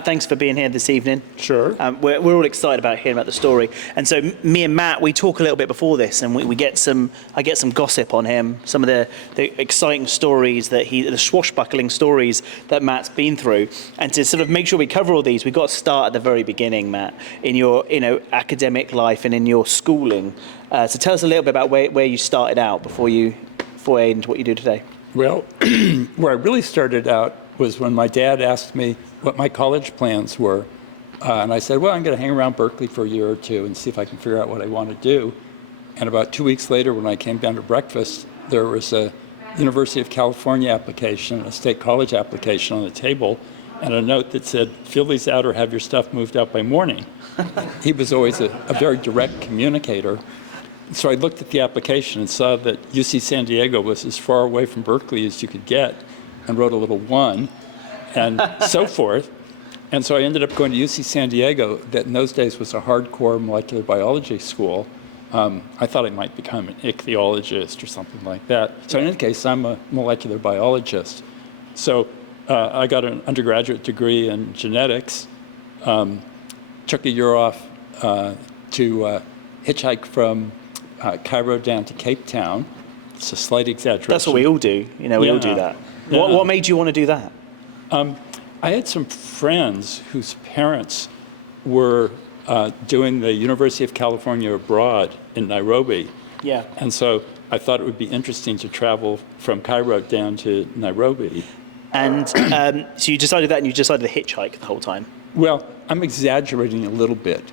Matt, thanks for being here this evening. Sure. We're all excited about hearing about the story. And so me and Matt, we talk a little bit before this, and I get some gossip on him, some of the exciting stories the swashbuckling stories that Matt's been through. And to sort of make sure we cover all these, we've got to start at the very beginning, Matt, in your academic life and in your schooling. So tell us a little bit about where you started out before you into what you do today. Well, where I really started out was when my dad asked me what my college plans were. And I said, well, I'm going to hang around Berkeley for a year or two and see if I can figure out what I want to do. And about 2 weeks later, when I came down to breakfast, there was a University of California application, a state college application on the table, and a note that said, fill these out or have your stuff moved out by morning. He was always a very direct communicator. So I looked at the application and saw that UC San Diego was as far away from Berkeley as you could get, and wrote a little 1, and so forth. And so I ended up going to UC San Diego, that in those days was a hardcore molecular biology school. I thought I might become an ichthyologist or something like that. So in any case, I'm a molecular biologist. So I got an undergraduate degree in genetics, took a year off to hitchhike from Cairo down to Cape Town. It's a slight exaggeration. That's what we all do. We all do that. Yeah. What made you want to do that? I had some friends whose parents were doing the University of California abroad in Nairobi. Yeah. And so I thought it would be interesting to travel from Cairo down to Nairobi. And so you decided that, and you decided to hitchhike the whole time? Well, I'm exaggerating a little bit.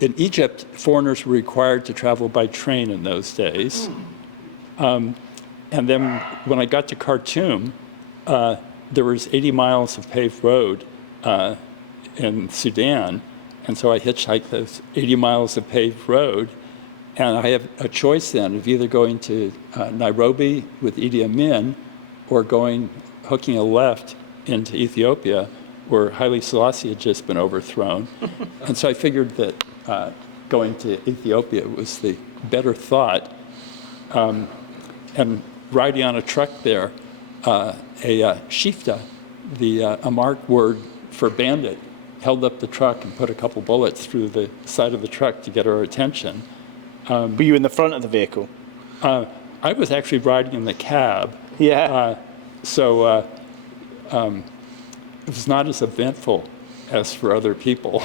In Egypt, foreigners were required to travel by train in those days. And then when I got to Khartoum, there was 80 miles of paved road in Sudan. And so I hitchhiked those 80 miles of paved road. And I have a choice then of either going to Nairobi with Idi Amin or hooking a left into Ethiopia, where Haile Selassie had just been overthrown. And so I figured that going to Ethiopia was the better thought. And riding on a truck there, a shifta, a marked word for bandit, held up the truck and put a couple bullets through the side of the truck to get our attention. Were you in the front of the vehicle? I was actually riding in the cab. Yeah. So it was not as eventful as for other people.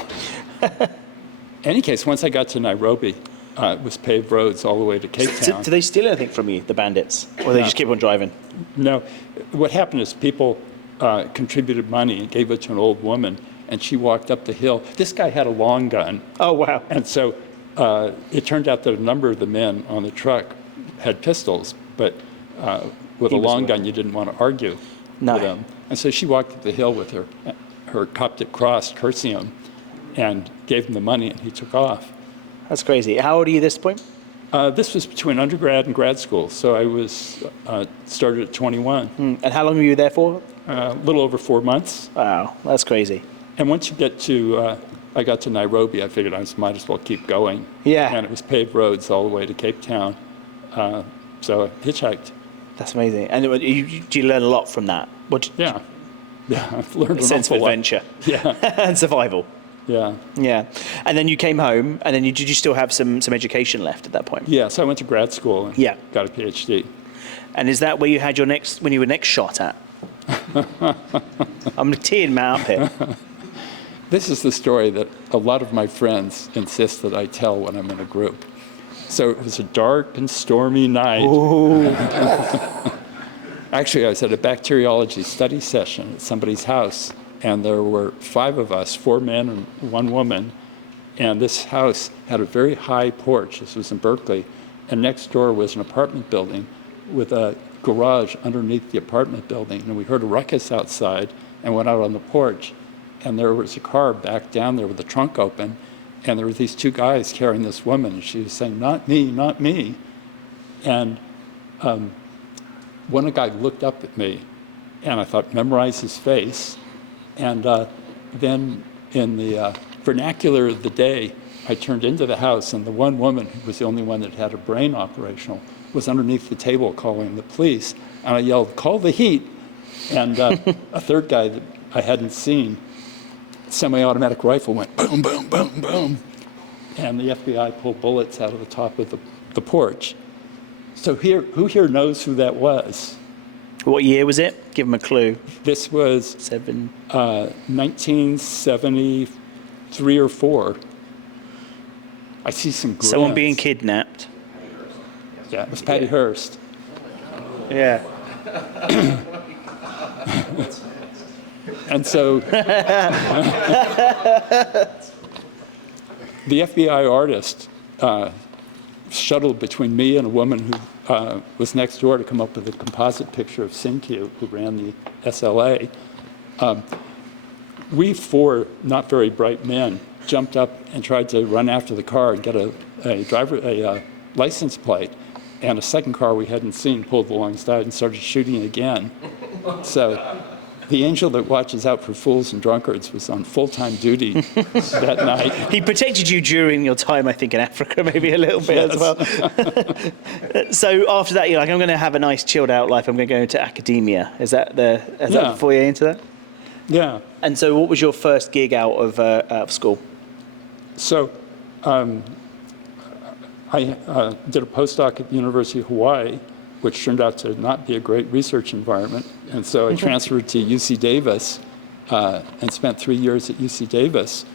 In any case, once I got to Nairobi, it was paved roads all the way to Cape Town. Did they steal anything from you, the bandits? Or they just keep on driving? No. What happened is people contributed money and gave it to an old woman, and she walked up the hill. This guy had a long gun. Oh, wow. And so it turned out that a number of the men on the truck had pistols, but with a long gun, you didn't want to argue with them. And so she walked up the hill with her Coptic cross, cursing him, and gave him the money, and he took off. That's crazy. How old are you at this point? This was between undergrad and grad school, so I was started at 21. And how long were you there for? A little over 4 months. Wow, that's crazy. And once you get to, I got to Nairobi, I figured I might as well keep going. Yeah. And it was paved roads all the way to Cape Town, so I hitchhiked. That's amazing. And do you learn a lot from that? Yeah, I've learned a sense of adventure. Yeah. And survival. Yeah. Yeah. And then you came home, and then did you still have some education left at that point? Yeah, so I went to grad school and got a PhD. And is that where you had when you were next shot at? I'm teeing Matt up here. This is the story that a lot of my friends insist that I tell when I'm in a group. So it was a dark and stormy night. Actually, I was at a bacteriology study session at somebody's house, and there were 5 of us, 4 men and 1 woman, and this house had a very high porch. This was in Berkeley, and next door was an apartment building with a garage underneath the apartment building, and we heard a ruckus outside and went out on the porch, and there was a car back down there with the trunk open, and there were these 2 guys carrying this woman, and she was saying, "Not me, not me." And one guy looked up at me, and I thought, memorize his face. And then in the vernacular of the day, I turned into the house, and the one woman, who was the only one that had a brain operational, was underneath the table calling the police. And I yelled, "Call the heat." And a third guy that I hadn't seen. Semi-automatic rifle went boom, boom, boom, boom. And the FBI pulled bullets out of the top of the porch. So who here knows who that was? What year was it? Give them a clue. This was 1973 or 4. I see some grins. Someone being kidnapped. Yeah, it was Patty Hearst. Yeah. And so the FBI artist shuttled between me and a woman who was next door to come up with a composite picture of Sinkyu, who ran the SLA. We 4 not very bright men jumped up and tried to run after the car and get a license plate. And a second car we hadn't seen pulled alongside and started shooting again. So the angel that watches out for fools and drunkards was on full-time duty that night. He protected you during your time, I think, in Africa, maybe a little bit as well. So after that, you're like, I'm going to have a nice chilled out life. I'm going to go into academia. Is that the foyer into that? Yeah. And so what was your first gig out of school? So I did a postdoc at the University of Hawaii, which turned out to not be a great research environment. And so I transferred to UC Davis and spent 3 years at UC Davis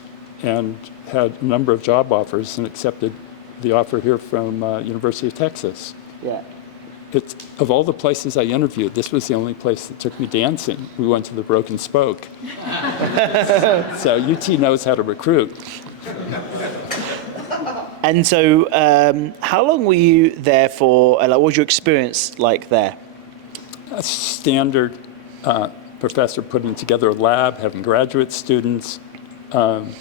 and had a number of job offers and accepted the offer here from University of Texas. Yeah. Of all the places I interviewed, this was the only place that took me dancing. We went to the Broken Spoke. So UT knows how to recruit. And so how long were you there for? What was your experience like there? A standard professor putting together a lab, having graduate students, and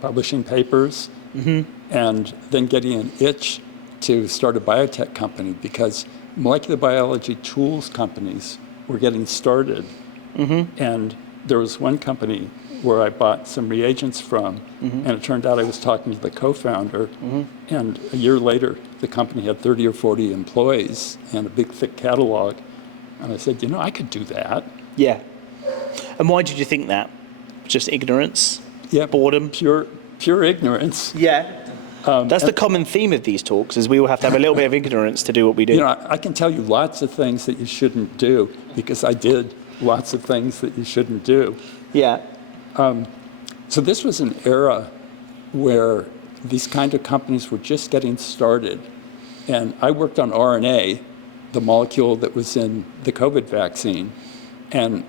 publishing papers, and then getting an itch to start a biotech company because molecular biology tools companies were getting started. And there was one company where I bought some reagents from, and it turned out I was talking to the co-founder, and a year later, the company had 30 or 40 employees and a big, thick catalog. And I said, I could do that. Yeah. And why did you think that? Just ignorance? Yeah. Boredom? Pure ignorance. Yeah. That's the common theme of these talks, is we will have to have a little bit of ignorance to do what we do. I can tell you lots of things that you shouldn't do because I did lots of things that you shouldn't do. Yeah. So this was an era where these kind of companies were just getting started. And I worked on RNA, the molecule that was in the COVID vaccine. And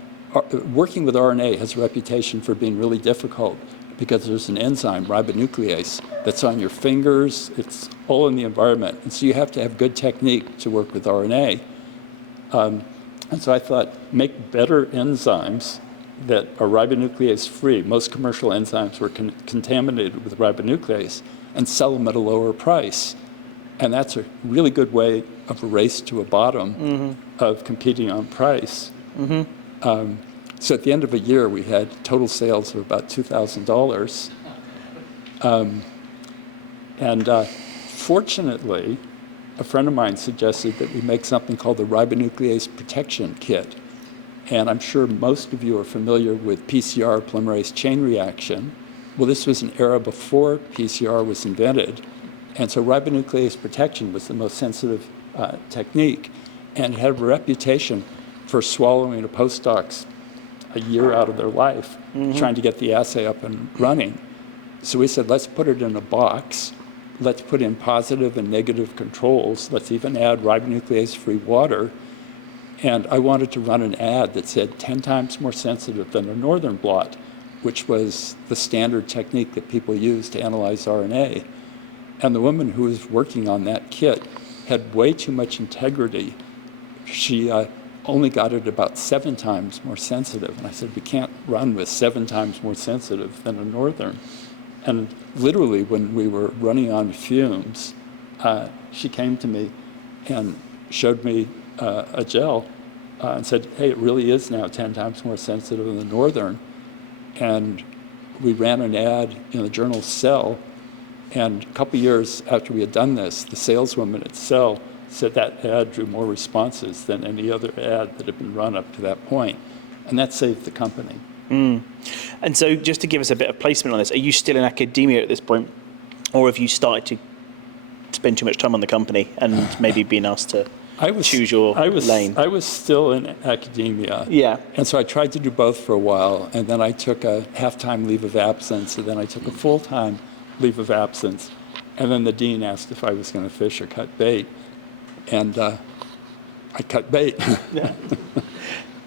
working with RNA has a reputation for being really difficult because there's an enzyme, ribonuclease, that's on your fingers. It's all in the environment. And so you have to have good technique to work with RNA. And so I thought, make better enzymes that are ribonuclease free. Most commercial enzymes were contaminated with ribonuclease, and sell them at a lower price. And that's a really good way of a race to a bottom of competing on price. So at the end of a year, we had total sales of about $2,000. Fortunately, a friend of mine suggested that we make something called the ribonuclease protection kit. And I'm sure most of you are familiar with PCR, polymerase chain reaction. Well, this was an era before PCR was invented. And so ribonuclease protection was the most sensitive technique. And it had a reputation for swallowing a postdoc's a year out of their life, trying to get the assay up and running. So we said, let's put it in a box. Let's put in positive and negative controls. Let's even add ribonuclease-free water. And I wanted to run an ad that said 10 times more sensitive than a northern blot, which was the standard technique that people use to analyze RNA. And the woman who was working on that kit had way too much integrity. She only got it about 7 times more sensitive. And I said, we can't run with 7 times more sensitive than a northern. And literally, when we were running on fumes, she came to me and showed me a gel and said, hey, it really is now 10 times more sensitive than the northern. And we ran an ad in the journal Cell. And a couple years after we had done this, the saleswoman at Cell said that ad drew more responses than any other ad that had been run up to that point. and that saved the company. And so just to give us a bit of placement on this, are you still in academia at this point, or have you started to spend too much time on the company and maybe been asked to choose your lane? I was still in academia. Yeah. And so I tried to do both for a while, and then I took a half-time leave of absence, and then I took a full-time leave of absence. And then the dean asked if I was going to fish or cut bait. And I cut bait. Yeah.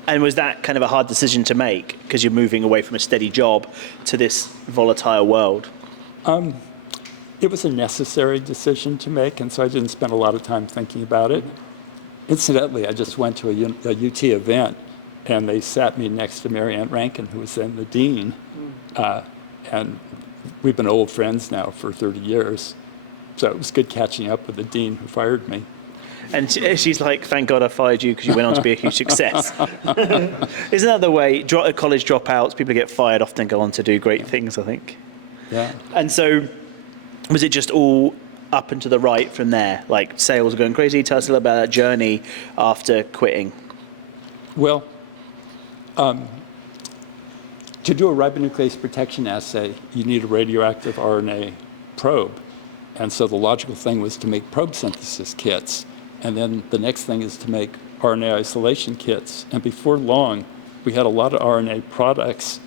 And was that kind of a hard decision to make because you're moving away from a steady job to this volatile world? It was a necessary decision to make, and so I didn't spend a lot of time thinking about it. Incidentally, I just went to a UT event, and they sat me next to Mary Ann Rankin, who was then the dean. And we've been old friends now for 30 years. So it was good catching up with the dean who fired me. And she's like, thank God I fired you because you went on to be a huge success. Isn't that the way college dropouts, people who get fired often go on to do great things, I think. Yeah. And so was it just all up and to the right from there? Like sales going crazy? Tell us a little about that journey after quitting. Well, to do a ribonuclease protection assay, you need a radioactive RNA probe. And so the logical thing was to make probe synthesis kits. And then the next thing is to make RNA isolation kits. And before long, we had a lot of RNA products.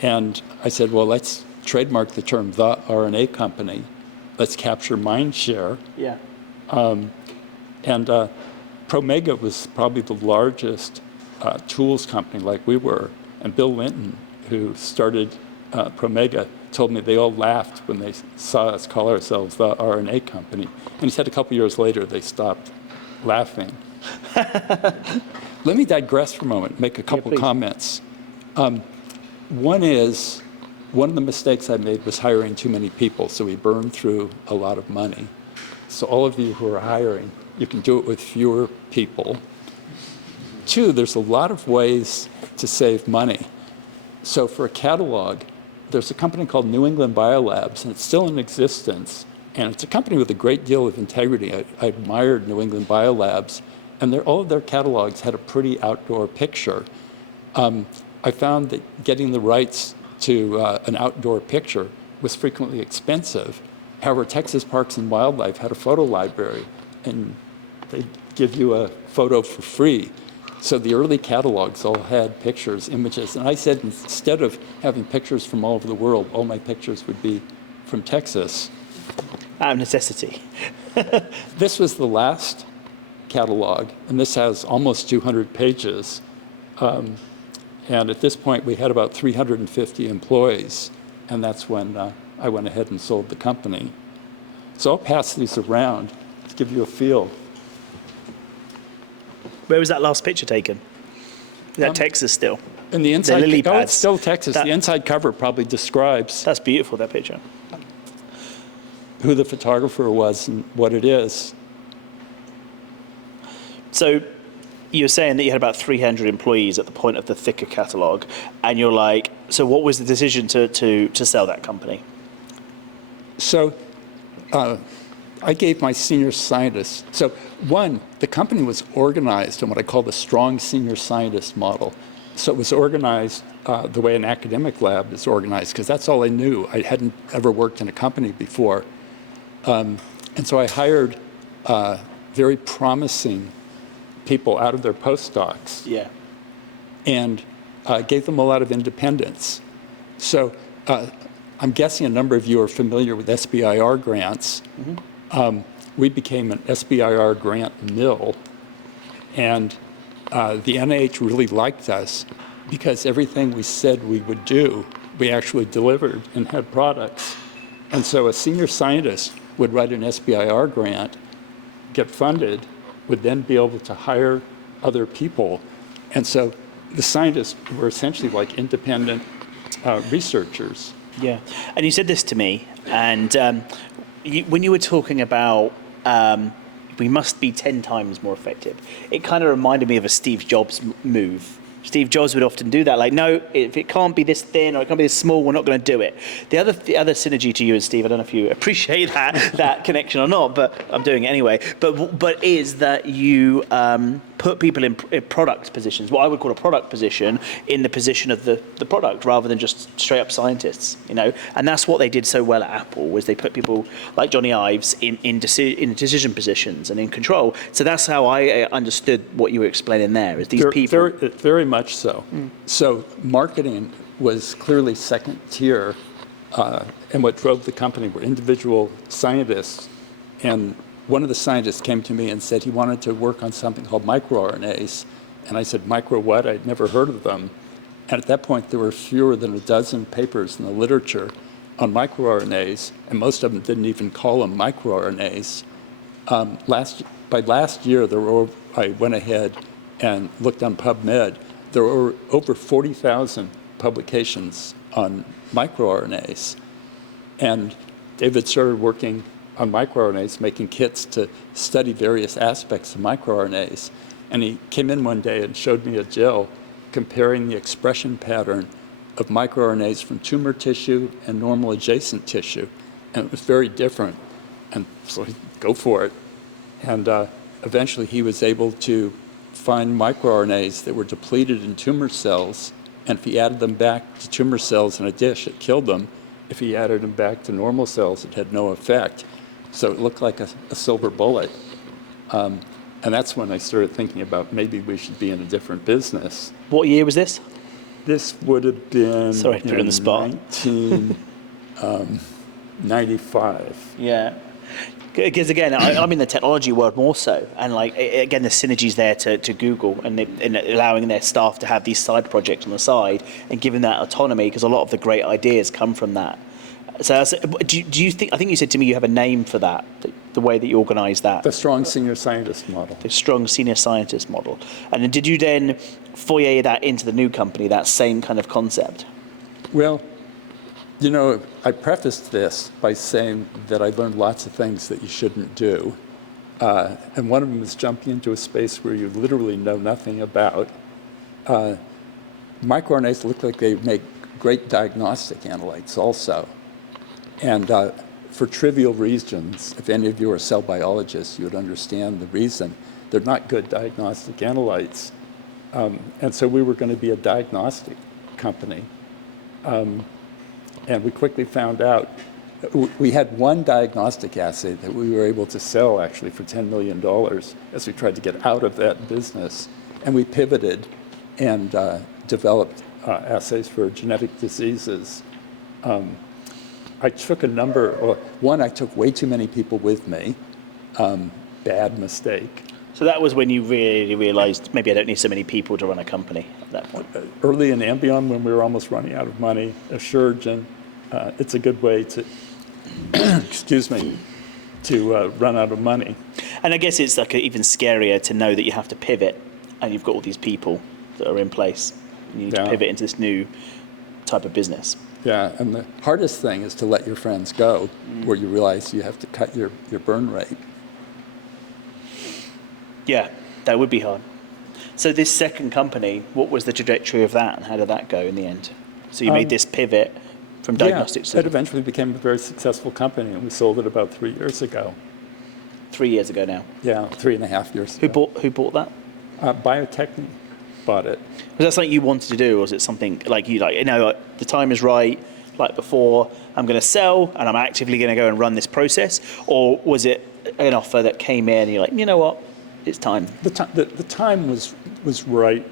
And I said, well, let's trademark the term the RNA company. Let's capture mind share. Yeah. And Promega was probably the largest tools company like we were. And Bill Linton, who started Promega, told me they all laughed when they saw us call ourselves the RNA company. And he said a couple years later they stopped laughing. Let me digress for a moment, make a couple comments. One of the mistakes I made was hiring too many people, so we burned through a lot of money. So all of you who are hiring, you can do it with fewer people. Two, there's a lot of ways to save money. So for a catalog, there's a company called New England Biolabs, and it's still in existence. And it's a company with a great deal of integrity. I admired New England Biolabs, and all of their catalogs had a pretty outdoor picture. I found that getting the rights to an outdoor picture was frequently expensive. However, Texas Parks and Wildlife had a photo library, and they'd give you a photo for free. So the early catalogs all had pictures, images. And I said, instead of having pictures from all over the world, all my pictures would be from Texas. Out of necessity. This was the last catalog, and this has almost 200 pages. And at this point, we had about 350 employees, and that's when I went ahead and sold the company. So I'll pass these around to give you a feel. Where was that last picture taken? Is that Texas still? And the inside, the lily pads. It's still Texas. The inside cover probably describes That's beautiful, that picture. who the photographer was and what it is. So you were saying that you had about 300 employees at the point of the thicker catalogue, and you're like, so what was the decision to sell that company? So I gave my senior scientists, so one, the company was organized in what I call the strong senior scientist model. So it was organized the way an academic lab is organized, because that's all I knew. I hadn't ever worked in a company before. And so I hired very promising people out of their postdocs. Yeah. And gave them a lot of independence. So I'm guessing a number of you are familiar with SBIR grants. Mm-hmm. We became an SBIR grant mill, and the NIH really liked us because everything we said we would do, we actually delivered and had products. And so a senior scientist would write an SBIR grant, get funded, would then be able to hire other people. And so the scientists were essentially like independent researchers. Yeah. And you said this to me, and when you were talking about we must be 10 times more effective, it kind of reminded me of a Steve Jobs move Steve Jobs would often do that. Like, no, if it can't be this thin or it can't be this small, we're not going to do it. The other synergy to you and Steve, I don't know if you appreciate that connection or not, but I'm doing it anyway. But is that you put people in product positions, what I would call a product position, in the position of the product rather than just straight up scientists, you know. And that's what they did so well at Apple, was they put people like Johnny Ives in decision positions and in control. So that's how I understood what you were explaining there, is these people. Very much so. So marketing was clearly second tier, and what drove the company were individual scientists. And one of the scientists came to me and said he wanted to work on something called microRNAs. And I said, micro what? I'd never heard of them. And at that point, there were fewer than a dozen papers in the literature on microRNAs, and most of them didn't even call them microRNAs. By last year, I went ahead and looked on PubMed. There were over 40,000 publications on microRNAs. And David started working on microRNAs, making kits to study various aspects of microRNAs. And he came in one day and showed me a gel comparing the expression pattern of microRNAs from tumor tissue and normal adjacent tissue. And it was very different. And so he'd go for it. And eventually he was able to find microRNAs that were depleted in tumor cells, and if he added them back to tumor cells in a dish, it killed them. If he added them back to normal cells, it had no effect. So it looked like a silver bullet. And that's when I started thinking about maybe we should be in a different business. What year was this? This would have been Sorry, put it on the spot. 1995. Yeah. Because again, I'm in the technology world more so, and like again, the synergies there to Google and allowing their staff to have these side projects on the side and giving that autonomy, because a lot of the great ideas come from that. So do you think? I think you said to me you have a name for that, the way that you organise that. The strong senior scientist model. The strong senior scientist model. And then did you then foyer that into the new company, that same kind of concept? Well, you know, I prefaced this by saying that I learned lots of things that you shouldn't do. And one of them is jumping into a space where you literally know nothing about. MicroRNAs look like they make great diagnostic analytes also. And for trivial reasons, if any of you are cell biologists, you would understand the reason. They're not good diagnostic analytes. And so we were going to be a diagnostic company. And we quickly found out, we had one diagnostic assay that we were able to sell actually for $10 million as we tried to get out of that business. And we pivoted and developed assays for genetic diseases. I took I took way too many people with me. Bad mistake. So that was when you really realised, maybe I don't need so many people to run a company at that point. Early in Ambion, when we were almost running out of money, Asuragen, it's a good way to, excuse me, to run out of money. And I guess it's like even scarier to know that you have to pivot and you've got all these people that are in place. And you need to pivot into this new type of business. Yeah, and the hardest thing is to let your friends go, where you realize you have to cut your burn rate. Yeah, that would be hard. So this second company, what was the trajectory of that and how did that go in the end? So you made this pivot from diagnostics. Yeah, it eventually became a very successful company, and we sold it about 3 years ago. 3 years ago now? Yeah, 3.5 years ago. Who bought that? Biotech bought it. Was that something you wanted to do, or was it something like the time is right, like before, I'm going to sell and I'm actively going to go and run this process? Or was it an offer that came in and you're like, you know what, it's time? The time was right.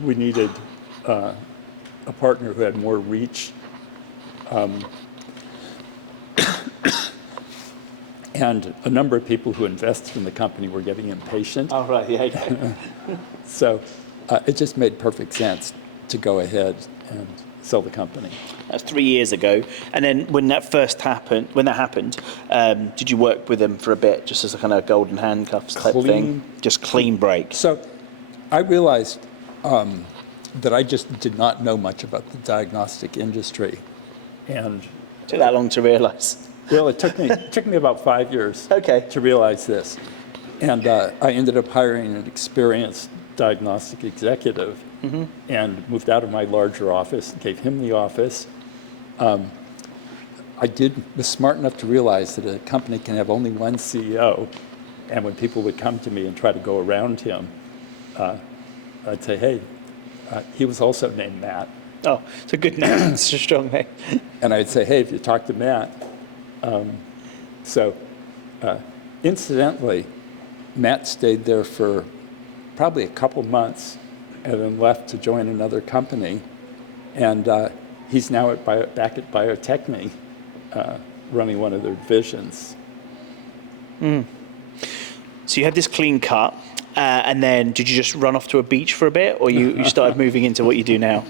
We needed a partner who had more reach. And a number of people who invested in the company were getting impatient. Oh, right, yeah. So it just made perfect sense to go ahead and sell the company. That's 3 years ago. And then when that happened, did you work with them for a bit, just as a kind of golden handcuffs type thing? Just clean break. So I realized that I just did not know much about the diagnostic industry. And took that long to realize? Well, it took me about 5 years to realize this. And I ended up hiring an experienced diagnostic executive and moved out of my larger office, gave him the office. Was smart enough to realize that a company can have only one CEO, and when people would come to me and try to go around him, I'd say, hey, he was also named Matt. Oh, it's a good name. It's a strong name. And I'd say, hey, if you talk to Matt. Incidentally, Matt stayed there for probably a couple months and then left to join another company. And he's now back at Biotech, running one of their divisions. So you had this clean cut, and then did you just run off to a beach for a bit, or you started moving into what you do now?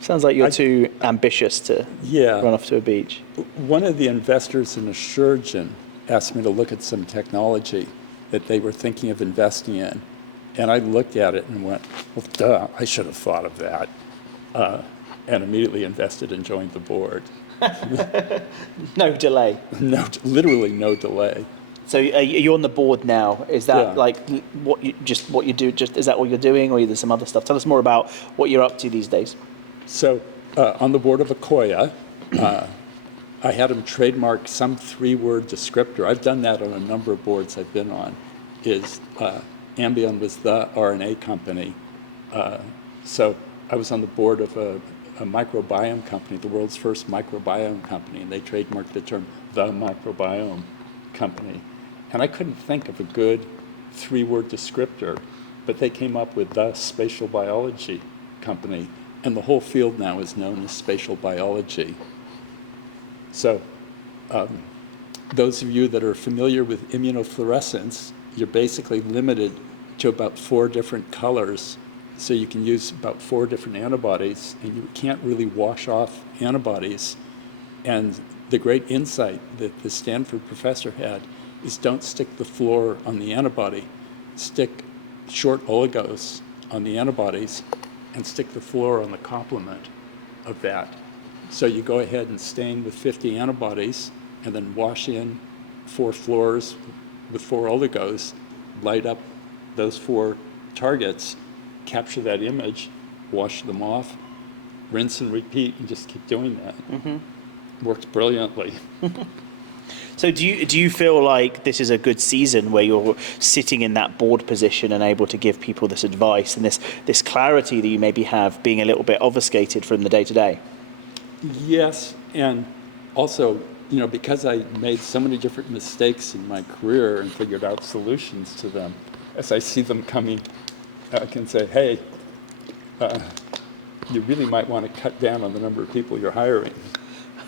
Sounds like you're too ambitious to run off to a beach. One of the investors in Asuragen asked me to look at some technology that they were thinking of investing in. And I looked at it and went, well, duh, I should have thought of that. And immediately invested and joined the board. No delay. No, literally no delay. So are you on the board now? Is that like what you do? Is that what you're doing, or is there some other stuff? Tell us more about what you're up to these days. So on the board of Akoya, I had him trademark some 3-word descriptor. I've done that on a number of boards I've been on. Ambion was the RNA company. So I was on the board of a microbiome company, the world's first microbiome company, and they trademarked the term the microbiome company. And I couldn't think of a good 3-word descriptor, but they came up with the spatial biology company, and the whole field now is known as spatial biology. So those of you that are familiar with immunofluorescence, you're basically limited to about 4 different colors. So you can use about 4 different antibodies, and you can't really wash off antibodies. And the great insight that the Stanford professor had is don't stick the fluor on the antibody. Stick short oligos on the antibodies and stick the fluor on the complement of that. So you go ahead and stain with 50 antibodies and then wash in 4 fluors with 4 oligos, light up those 4 targets, capture that image, wash them off, rinse and repeat, and just keep doing that. Works brilliantly. So do you feel like this is a good season where you're sitting in that board position and able to give people this advice and this clarity that you maybe have being a little bit obfuscated from the day-to-day? Yes, and also, because I made so many different mistakes in my career and figured out solutions to them, as I see them coming, I can say, hey, you really might want to cut down on the number of people you're hiring.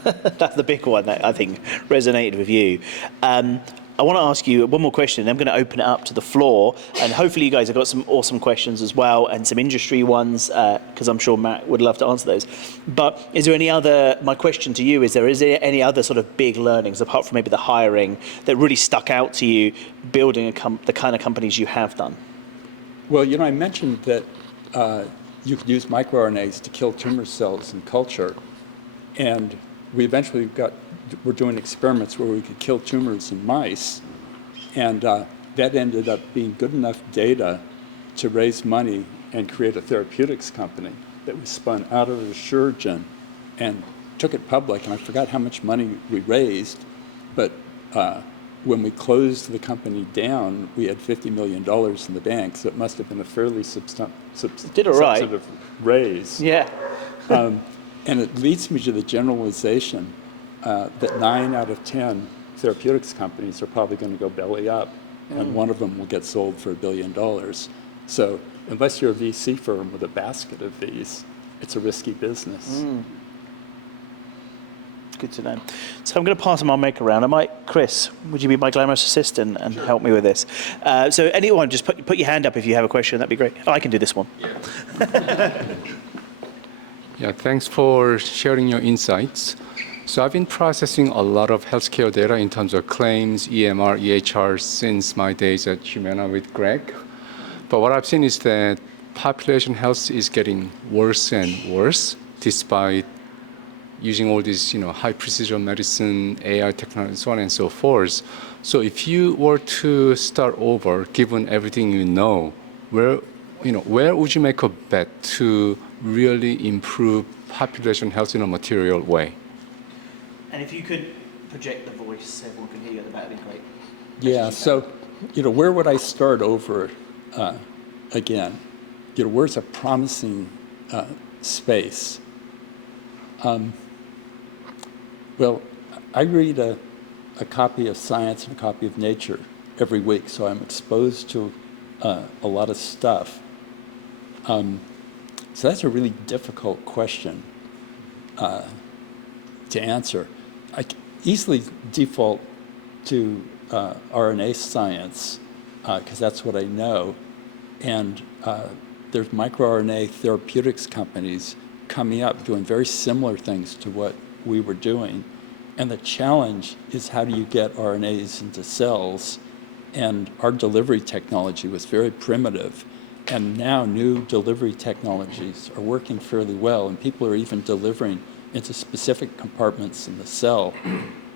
That's the big one that I think resonated with you. I want to ask you one more question. I'm going to open it up to the floor, and hopefully you guys have got some awesome questions as well, and some industry ones, because I'm sure Matt would love to answer those. But is there any other, my question to you is there any other sort of big learnings, apart from maybe the hiring, that really stuck out to you building the kind of companies you have done? Well, I mentioned that you could use microRNAs to kill tumor cells in culture, and we eventually we're doing experiments where we could kill tumors in mice, and that ended up being good enough data to raise money and create a therapeutics company that was spun out of Asuragen and took it public, and I forgot how much money we raised, but when we closed the company down, we had $50 million in the bank, so it must have been a fairly substantive raise. Yeah. And it leads me to the generalization that 9 out of 10 therapeutics companies are probably going to go belly up, and one of them will get sold for $1 billion. So unless you're a VC firm with a basket of these, it's a risky business. Good to know. So I'm going to pass my mic around. Chris, would you be my glamorous assistant and help me with this? So anyone, just put your hand up if you have a question. That'd be great. Oh, I can do this one. Yeah, thanks for sharing your insights. So I've been processing a lot of healthcare data in terms of claims, EMR, EHR since my days at Humana with Greg. But what I've seen is that population health is getting worse and worse despite using all these, high precision medicine, AI technology, so on and so forth. So if you were to start over, given everything you know, where where would you make a bet to really improve population health in a material way? And if you could project the voice, everyone can hear you at the back, that'd be great. Yeah, so, where would I start over again? Where's a promising space? Well, I read a copy of Science and a copy of Nature every week, so I'm exposed to a lot of stuff. So that's a really difficult question to answer. I easily default to RNA science because that's what I know. And there's microRNA therapeutics companies coming up doing very similar things to what we were doing. And the challenge is, how do you get RNAs into cells? And our delivery technology was very primitive. And now new delivery technologies are working fairly well, and people are even delivering into specific compartments in the cell.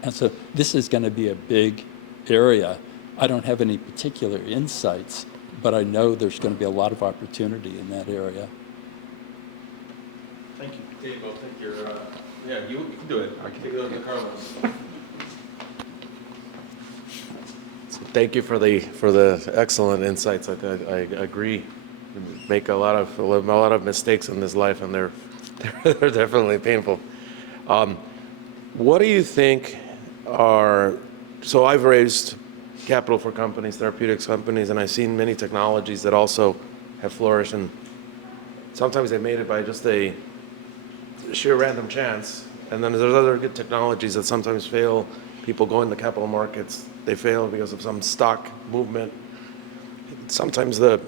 And so this is going to be a big area. I don't have any particular insights, but I know there's going to be a lot of opportunity in that area. Thank you. Dave, I'll take your, yeah, you can do it. I can take it over to Carlos. So thank you for the excellent insights. I agree. We make a lot of mistakes in this life, and they're definitely painful. What do you think are, so I've raised capital for companies, therapeutics companies, and I've seen many technologies that also have flourished, and sometimes they made it by just a sheer random chance. And then there's other good technologies that sometimes fail. People go in the capital markets, they fail because of some stock movement. Sometimes a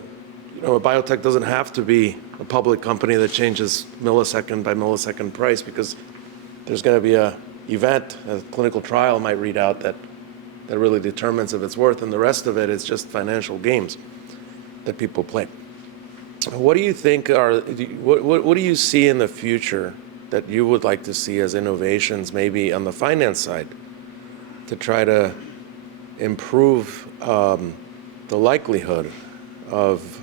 biotech doesn't have to be a public company that changes millisecond by millisecond price, because there's going to be a event, a clinical trial might read out that really determines if it's worth, and the rest of it is just financial games that people play. What do you think what do you see in the future that you would like to see as innovations, maybe on the finance side, to try to improve the likelihood of,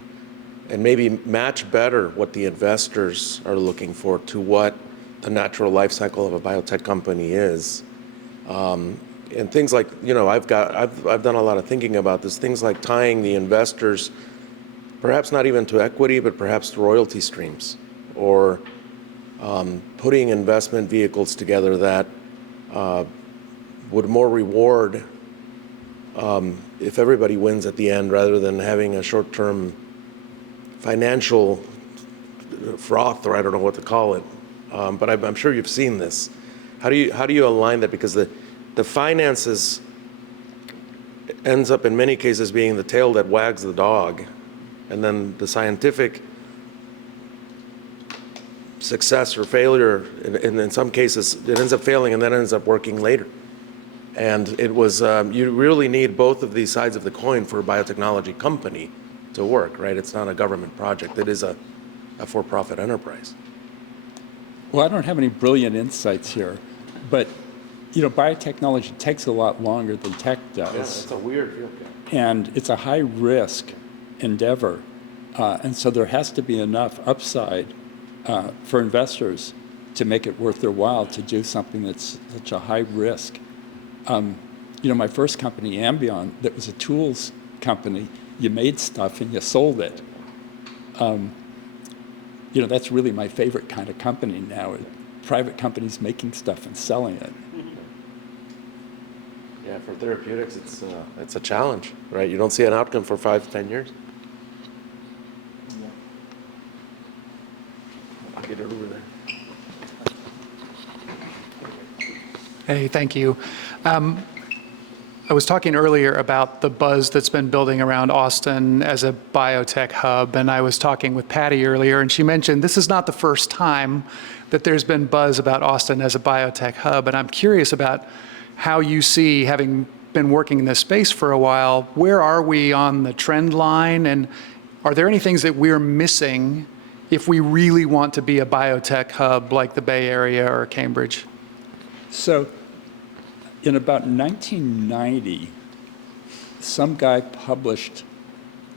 and maybe match better what the investors are looking for to what the natural life cycle of a biotech company is? And things like, I've done a lot of thinking about this, things like tying the investors, perhaps not even to equity, but perhaps to royalty streams, or putting investment vehicles together that would more reward if everybody wins at the end, rather than having a short-term financial froth, or I don't know what to call it. But I'm sure you've seen this. How do you align that? Because the finances ends up in many cases being the tail that wags the dog, and then the scientific success or failure, and in some cases it ends up failing and then ends up working later. And it was, you really need both of these sides of the coin for a biotechnology company to work, right? It's not a government project. It is a for-profit enterprise. Well, I don't have any brilliant insights here, but biotechnology takes a lot longer than tech does. Yeah, it's a weird field. And it's a high-risk endeavor. And so there has to be enough upside for investors to make it worth their while to do something that's such a high risk. My first company, Ambion, that was a tools company, you made stuff and you sold it. That's really my favorite kind of company now, private companies making stuff and selling it. Yeah, for therapeutics, it's a challenge, right? You don't see an outcome for 5 to 10 years. I'll get it over there. Hey, thank you. I was talking earlier about the buzz that's been building around Austin as a biotech hub, and I was talking with Patty earlier, and she mentioned this is not the first time that there's been buzz about Austin as a biotech hub, and I'm curious about how you see, having been working in this space for a while, where are we on the trend line, and are there any things that we're missing if we really want to be a biotech hub like the Bay Area or Cambridge? So in about 1990, some guy published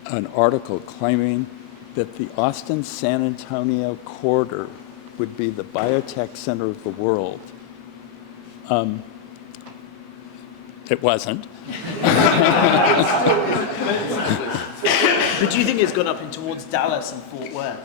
an article claiming that the Austin-San Antonio corridor would be the biotech center of the world. It wasn't. But do you think it's gone up in towards Dallas and Fort Worth?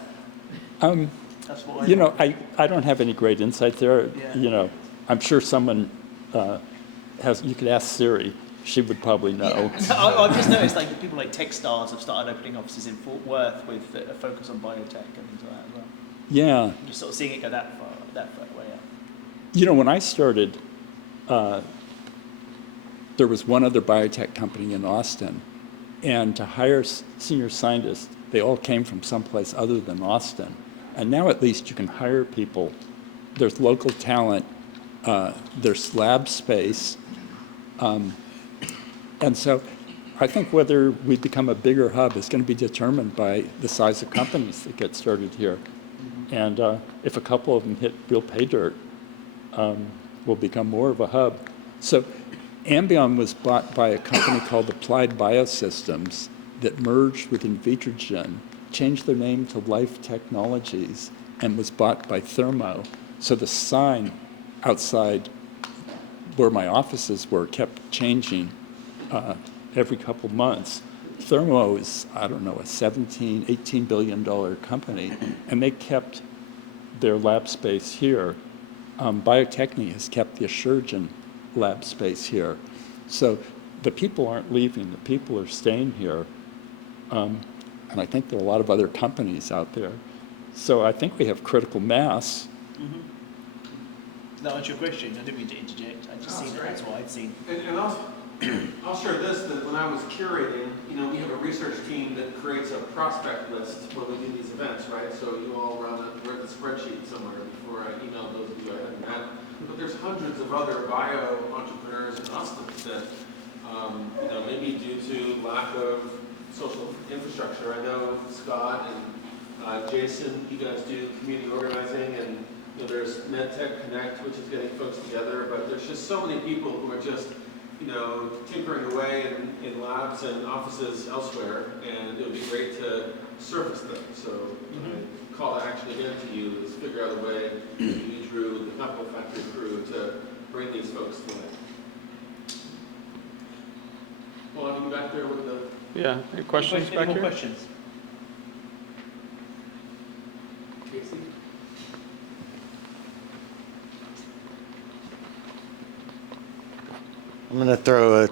That's what You know, I don't have any great insight there. Yeah. You know, I'm sure someone you could ask Siri. She would probably know. I've just noticed like people like Techstars have started opening offices in Fort Worth with a focus on biotech and things like that as well. Yeah. I'm just sort of seeing it go that far away. Yeah. You know, when I started, there was one other biotech company in Austin, and to hire senior scientists, they all came from someplace other than Austin. And now at least you can hire people. There's local talent, there's lab space, and so I think whether we become a bigger hub is going to be determined by the size of companies that get started here. And if a couple of them hit real pay dirt, we'll become more of a hub. So Ambion was bought by a company called Applied Biosystems that merged with Invitrogen, changed their name to Life Technologies, and was bought by Thermo. So the sign outside where my offices were kept changing every couple months. Thermo is, I don't know, a $17, $18 billion company, and they kept their lab space here. Biotechne has kept the Asuragen lab space here. So the people aren't leaving, the people are staying here. And I think there are a lot of other companies out there. So I think we have critical mass. That was your question. I didn't mean to interject. I just seen it. That's what I'd seen. And I'll share this, that when I was curating, you know, we have a research team that creates a prospect list when we do these events, right? So you all run the spreadsheet somewhere before I emailed those of you I hadn't met. But there's hundreds of other bio entrepreneurs in Austin that, you know, maybe due to lack of social infrastructure. I know Scott and Jason, you guys do community organizing, and you know, there's MedTech Connect, which is getting folks together, but there's just so many people who are just, you know, tinkering away in labs and offices elsewhere, and it would be great to surface them. So my call to action again to you is figure out a way, you, Drew, the Capital Factory crew, to bring these folks to life. Well, I'll be back there with the... Yeah, any questions Any back more here? questions? Casey? I'm going to throw a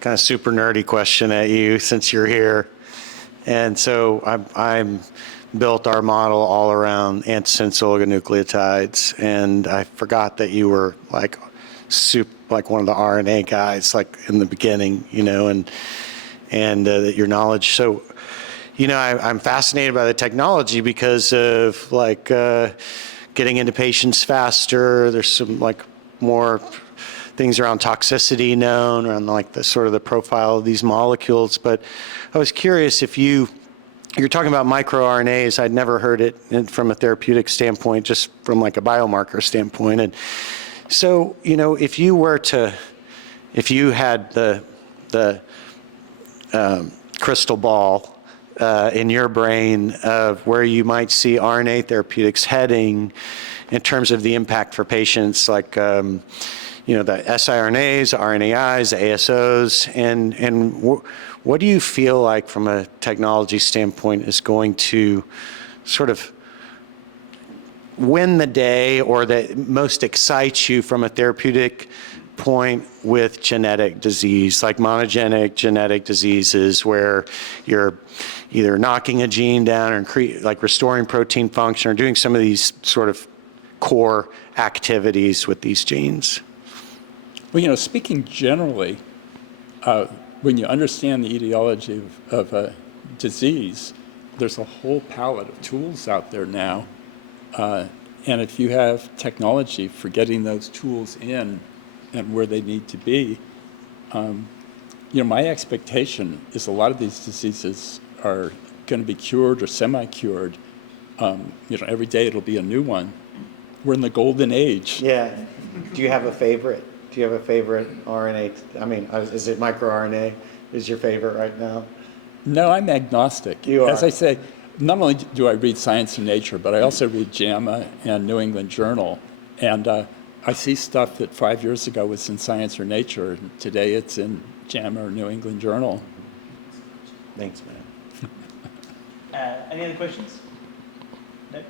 kind of super nerdy question at you since you're here. And so I'm built our model all around antisense oligonucleotides, and I forgot that you were like one of the RNA guys, like in the beginning, you know, and that your knowledge. So, you know, I'm fascinated by the technology because of like getting into patients faster. There's some like more things around toxicity known, around like the sort of the profile of these molecules. But I was curious if you're talking about microRNAs. I'd never heard it from a therapeutic standpoint, just from like a biomarker standpoint. And so, you know, if you had the crystal ball in your brain of where you might see RNA therapeutics heading in terms of the impact for patients, like you know, the siRNAs, RNAis, the ASOs, and what do you feel like from a technology standpoint is going to sort of win the day, or that most excites you from a therapeutic point with genetic disease, like monogenic genetic diseases, where you're either knocking a gene down or like restoring protein function or doing some of these sort of core activities with these genes? Well, you know, speaking generally, when you understand the etiology of a disease, there's a whole palette of tools out there now. And if you have technology for getting those tools in and where they need to be, you know, my expectation is a lot of these diseases are going to be cured or semi-cured. You know, every day it'll be a new one. We're in the golden age. Yeah. Do you have a favorite? Do you have a favorite RNA? I mean, is it microRNA is your favorite right now? No, I'm agnostic. You are. As I say, not only do I read Science and Nature, but I also read JAMA and New England Journal. And I see stuff that 5 years ago was in Science or Nature, and today it's in JAMA or New England Journal. Thanks, man. Any other questions? No?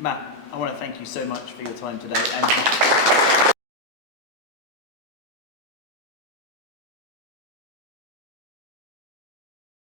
Matt, I want to thank you so much for your time today. And